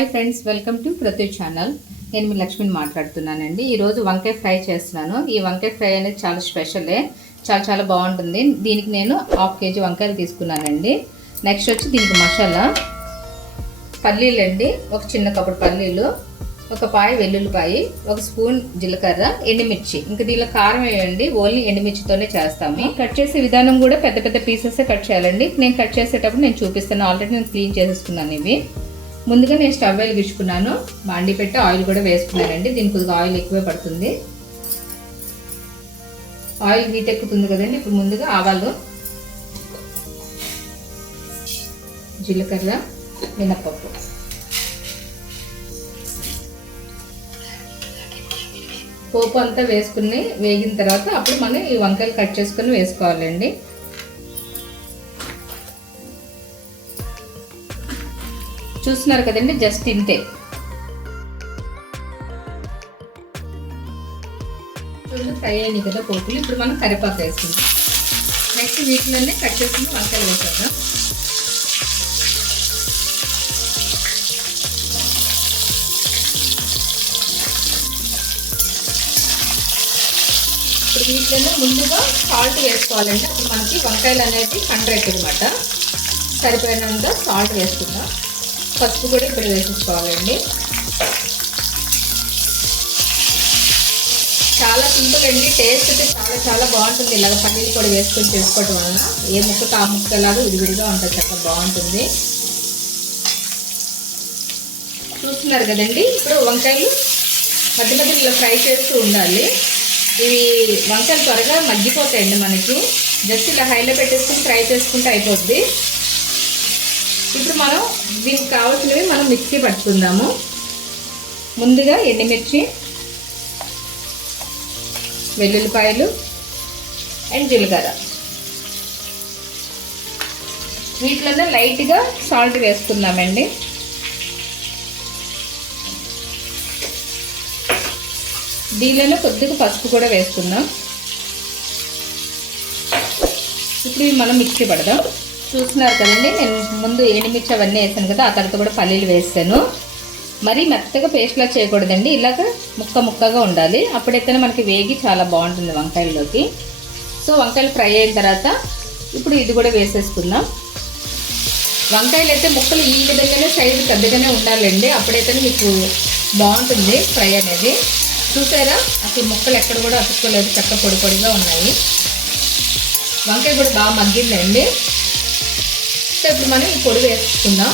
Hi friends welcome to Prathi channel. నేను మీ లక్ష్మిని మాట్లాడుతున్నానండి. ఈరోజు వంకాయ ఫ్రై చేస్తున్నాను. ఈ వంకాయ ఫ్రై అనేది చాలా స్పెషలే. చాలా చాలా బాగుంటుంది. దీనికి నేను హాఫ్ కేజీ వంకాయలు తీసుకున్నానండి. నెక్స్ట్ వచ్చి దీనికి మసాలా. పల్లీలు అండి ఒక చిన్న కప్పుడు పల్లీలు. ఒక పాయ వెల్లుల్లిపాయ. ఒక స్పూన్ జీలకర్ర. ఎండుమిర్చి. ఇంకా దీనిలో కారం వేయండి. ఓన్లీ ఎండుమిర్చితోనే చేస్తాము. కట్ చేసే విధానం కూడా పెద్ద పెద్ద పీసెస్ కట్ చేయాలండి. నేను కట్ చేసేటప్పుడు నేను చూపిస్తాను. ఆల్రెడీ నేను క్లీన్ చేసేసుకున్నాను ఇవి. ముందుగా నేను స్టవ్ వెలిగించుకున్నాను బాండి పెట్టి ఆయిల్ కూడా వేసుకున్నానండి. దీనికి కొద్దిగా ఆయిల్ ఎక్కువే పడుతుంది. ఆయిల్ హీట్ ఎక్కుతుంది కదండి. ఇప్పుడు ముందుగా ఆవాలు జీలకర్ర మినప్పప్పు పోపు అంతా వేసుకుని వేగిన తర్వాత అప్పుడు మనం ఈ వంకాయలు కట్ చేసుకుని వేసుకోవాలండి. చూస్తున్నారు కదండి జస్ట్ ఇంతే. చూడండి ఫ్రై అయినాయి కదా పోపులు ఇప్పుడు మనం కరివేపాకు వేసుకుందాం. నెక్స్ట్ వీటిలోనే కట్ చేసుకుని వంకాయలు వేసేద్దాం. ఇప్పుడు వీటిలోనే ముందుగా సాల్ట్ వేసుకోవాలంటే అప్పుడు మనకి వంకాయలు అనేది కండ్రెట్ అనమాట సరిపోయినంత సాల్ట్ వేసుకుందాం. పసుపు కూడా ఇప్పుడు వేసేసుకోవాలండి. చాలా సింపుల్ అండి. టేస్ట్ అయితే చాలా చాలా బాగుంటుంది. ఇలాగ పన్నీరు కూడా వేసుకొని చేసుకోవటం వలన ఏ ముక్కకు ఆ ముక్కలాగా విడివిడిగా ఉంటుంది. చక్కగా బాగుంటుంది. చూస్తున్నారు కదండి. ఇప్పుడు వంకాయలు మధ్య మధ్యలో ఇలా ఫ్రై చేస్తూ ఉండాలి. ఇవి వంకాయలు త్వరగా మగ్గిపోతాయండి మనకి. జస్ట్ ఇలా హైలో పెట్టేసుకుని ఫ్రై చేసుకుంటే అయిపోద్ది. ఇప్పుడు మనం దీనికి కావాల్సినవి మనం మిక్సీ పట్టుకుందాము. ముందుగా ఎండుమిర్చి వెల్లుల్లిపాయలు అండ్ జీలకర్ర. వీటిలో లైట్గా సాల్ట్ వేసుకుందామండి. దీనిలో కొద్దిగా పసుపు కూడా వేసుకుందాం. ఇప్పుడు మనం మిక్సీ పడదాం. చూస్తున్నారు కదండి నేను ముందు ఎండుమిర్చి అవన్నీ వేసాను కదా ఆ తర్వాత కూడా పల్లీలు వేసాను. మరీ మెత్తగా పేస్ట్లా చేయకూడదండి ఇలాగ ముక్క ముక్కగా ఉండాలి. అప్పుడైతేనే మనకి వేగి చాలా బాగుంటుంది వంకాయల్లోకి. సో వంకాయలు ఫ్రై అయిన తర్వాత ఇప్పుడు ఇది కూడా వేసేసుకుందాం. వంకాయలు అయితే ముక్కలు ఈ విధంగానే సైజు పెద్దగానే ఉండాలండి. అప్పుడైతేనే మీకు బాగుంటుంది ఫ్రై అనేది. చూసారా? అసలు ముక్కలు ఎక్కడ కూడా అతుక్కోలేదు చక్క పొడి పొడిగా ఉన్నాయి. వంకాయ కూడా బాగా మగ్గిందండి. సో ఇప్పుడు మనం ఈ పొడి వేసుకుందాం.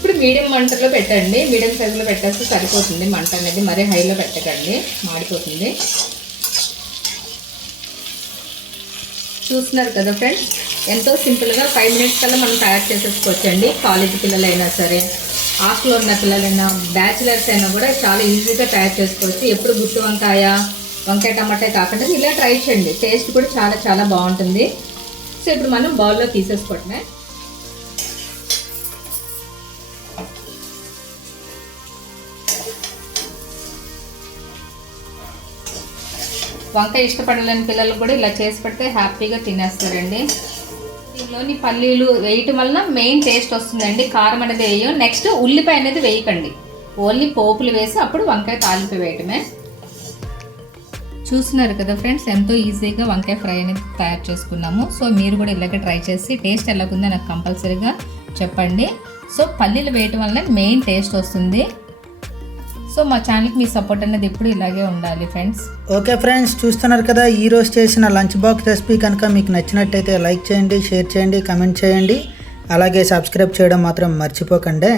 ఇప్పుడు మీడియం మంటలో పెట్టండి. మీడియం సైజులో పెట్టేస్తే సరిపోతుంది. మంట అనేది మరీ హైలో పెట్టకండి. మాడిపోతుంది. చూస్తున్నారు కదా ఫ్రెండ్స్? ఎంతో సింపుల్గా ఫైవ్ మినిట్స్ కల్లా మనం తయారు చేసేసుకోవచ్చండి. కాలేజీ పిల్లలైనా సరే ఆకులో ఉన్న పిల్లలైనా బ్యాచిలర్స్ అయినా కూడా చాలా ఈజీగా తయారు చేసుకోవచ్చు. ఎప్పుడు గుట్టు వంకాయ వంకాయ టమాటా కాకుండా ఇలా ట్రై చేయండి. టేస్ట్ కూడా చాలా చాలా బాగుంటుంది. సో ఇప్పుడు మనం బౌల్లో తీసేసుకోవటమే. వంకాయ ఇష్టపడలేని పిల్లలు కూడా ఇలా చేసి పెడితే హ్యాపీగా తినేస్తారండి. దీనిలోని పల్లీలు వేయటం వలన మెయిన్ టేస్ట్ వస్తుందండి కారం అనేది వేయం నెక్స్ట్ ఉల్లిపాయ అనేది వేయకండి. ఓన్లీ పోపులు వేసి అప్పుడు వంకాయ తాలింపు వేయటమే. చూస్తున్నారు కదా ఫ్రెండ్స్ ఎంతో ఈజీగా వంకాయ ఫ్రై అనేది తయారు చేసుకున్నాము. సో మీరు కూడా ఇలాగే ట్రై చేసి టేస్ట్ ఎలాగుందో నాకు కంపల్సరీగా చెప్పండి. సో పల్లీలు వేయటం వల్ల మెయిన్ టేస్ట్ వస్తుంది. సో మా ఛానల్కి మీ సపోర్ట్ అనేది ఎప్పుడు ఇలాగే ఉండాలి ఫ్రెండ్స్ ఓకే ఫ్రెండ్స్ చూస్తున్నారు కదా ఈరోజు చేసిన లంచ్ బాక్స్ రెసిపీ కనుక మీకు నచ్చినట్టయితే లైక్ చేయండి షేర్ చేయండి కమెంట్ చేయండి. అలాగే సబ్స్క్రైబ్ చేయడం మాత్రం మర్చిపోకండి.